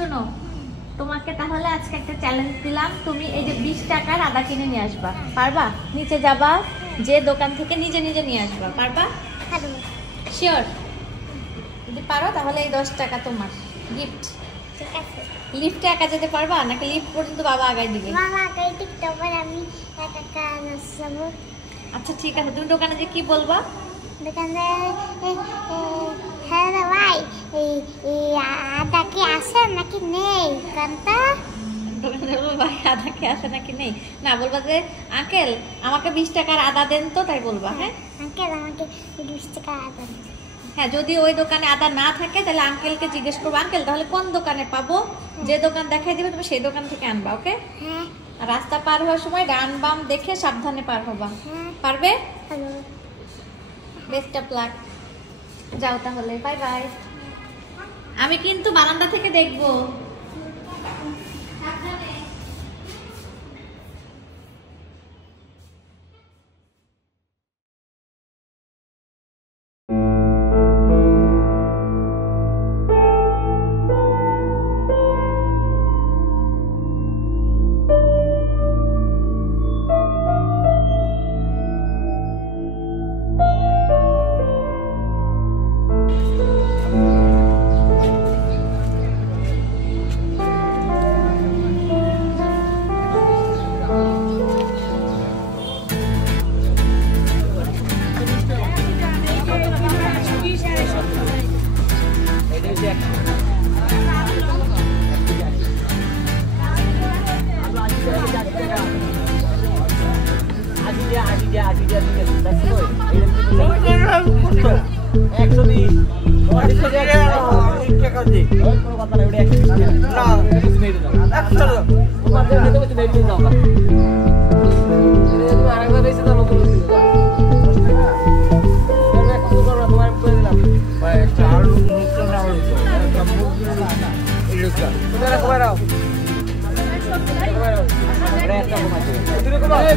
শোনো, তোমাকে তাহলে আজকে একটা চ্যালেঞ্জ দিলাম, তুমি এই যে 20 টাকার আদা কিনে নিয়ে আসবা, পারবা? নিচে যাবা, যে দোকান থেকে নিজে নিজে নিয়ে আসবা, পারবা? শিওর? যদি পারো তাহলে এই 10 টাকা তোমার গিফট। ঠিক আছে। লিফটে একা যেতে পারবা নাকি লিফট পর্যন্ত বাবা আগায় দিবে? বাবা আগায় দিক, তারপর আমি টাকা আনবো। আচ্ছা ঠিক আছে, তুমি দোকানে যে কি বলবা? দোকানদার, হ্যাঁ ভাই, আদা কি আছে নাকি নেই কান্তা? দোকানে বলবো ভাই আদা কি আছে নাকি নেই? না, বলবা যে আঙ্কেল আমাকে 20 টাকার আদা দেন তো, তাই বলবা। হ্যাঁ আঙ্কেল আমাকে 20 টাকা আদা দেন। হ্যাঁ, যদি ওই দোকানে আদা না থাকে তাহলে আঙ্কেলকে জিজ্ঞেস করবো, আঙ্কেল তাহলে কোন দোকানে পাবো? যে দোকান দেখাই দিবে তুমি সেই দোকান থেকে আনবা। ওকে? হ্যাঁ। আর রাস্তা পার হওয়ার সময় ডান বাম দেখে সাবধানে পার হবা। পারবে? হ্যালো। Best of luck. যাও তাহলে, বাই বাই। আমি কিন্তু বারান্দা থেকে দেখবো।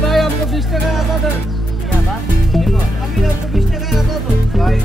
भाई हमको 20 टका आता था। अभी हमको 20 टका आता था भाई।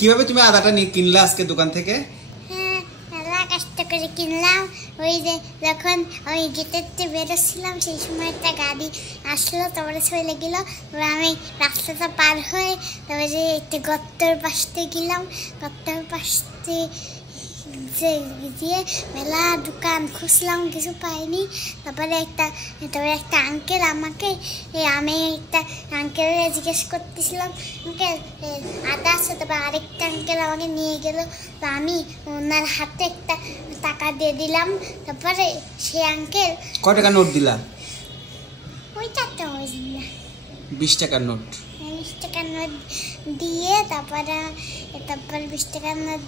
কিভাবে তুমি আদাটা নিয়ে কিনলা আজকে দোকান থেকে? হ্যাঁ, মেলা কষ্ট করে কিনলাম। ওই যে যখন ওই গেটেতে বেরোচ্ছিলাম সেই সময় একটা গাড়ি আসলো, তারপরে চলে গেল। তারপরে আমি রাস্তাটা পার হয়ে তারপরে একটা গর্তের পাশে গেলাম। গর্তের পাশে গিয়ে মেলা দোকান খুঁজলাম, কিছু পাইনি। তারপরে একটা আঙ্কেল আমাকে, আমি একটা আঙ্কেলকে জিজ্ঞেস করতেছিলাম, আঙ্কেল আদা আছে? তারপর আরেকটা আঙ্কেল আমাকে নিয়ে গেল। তো আমি ওনার হাতে একটা টাকা দিয়ে দিলাম। তারপরে সেই আঙ্কেল কয় টাকা নোট দিলা? ওইটা তো 20 টাকার নোট। 20 টাকার নোট দিয়ে তারপর 20 টাকার নোট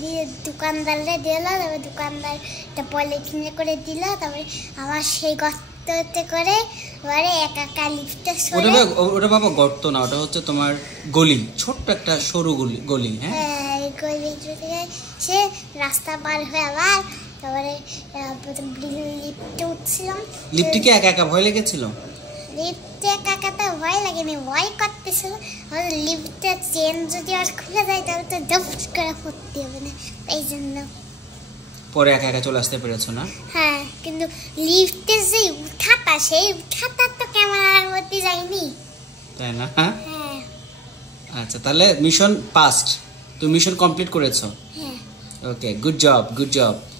দিয়ে দোকানদারে দিল। তারপর দোকানদার একটা পলিথিনে করে দিল। তারপরে আমার সেই গর্ততে করে এবারে একা লিফটে ওটা বাবা গর্ত না, ওটা হচ্ছে তোমার গলি, ছোট্ট একটা সরু গলি। হ্যাঁ, এই গলি থেকে সে রাস্তা পার হয়ে আবার তারপরে লিফটে উঠছিলাম। লিফটে কি একা একা ভয় লেগেছিল? লিফটে একা একা তো ভয় লাগেনি, ভয় করতেছিল। লিফটের চেন যদি আর খুলে যায় তাহলে তো জবস করে পড়তে হবে না, এই জন্য পরে একা একা চলে আসতে পেরেছো না? হ্যাঁ, কিন্তু লিফটের যে উঠাটা, সেই উঠাটা তো ক্যামেরার মধ্যে যায়নি, তাই না? হ্যাঁ আচ্ছা, তাহলে মিশন পাস্ট, তুমি মিশন কমপ্লিট করেছো। হ্যাঁ ওকে, গুড জব, গুড জব।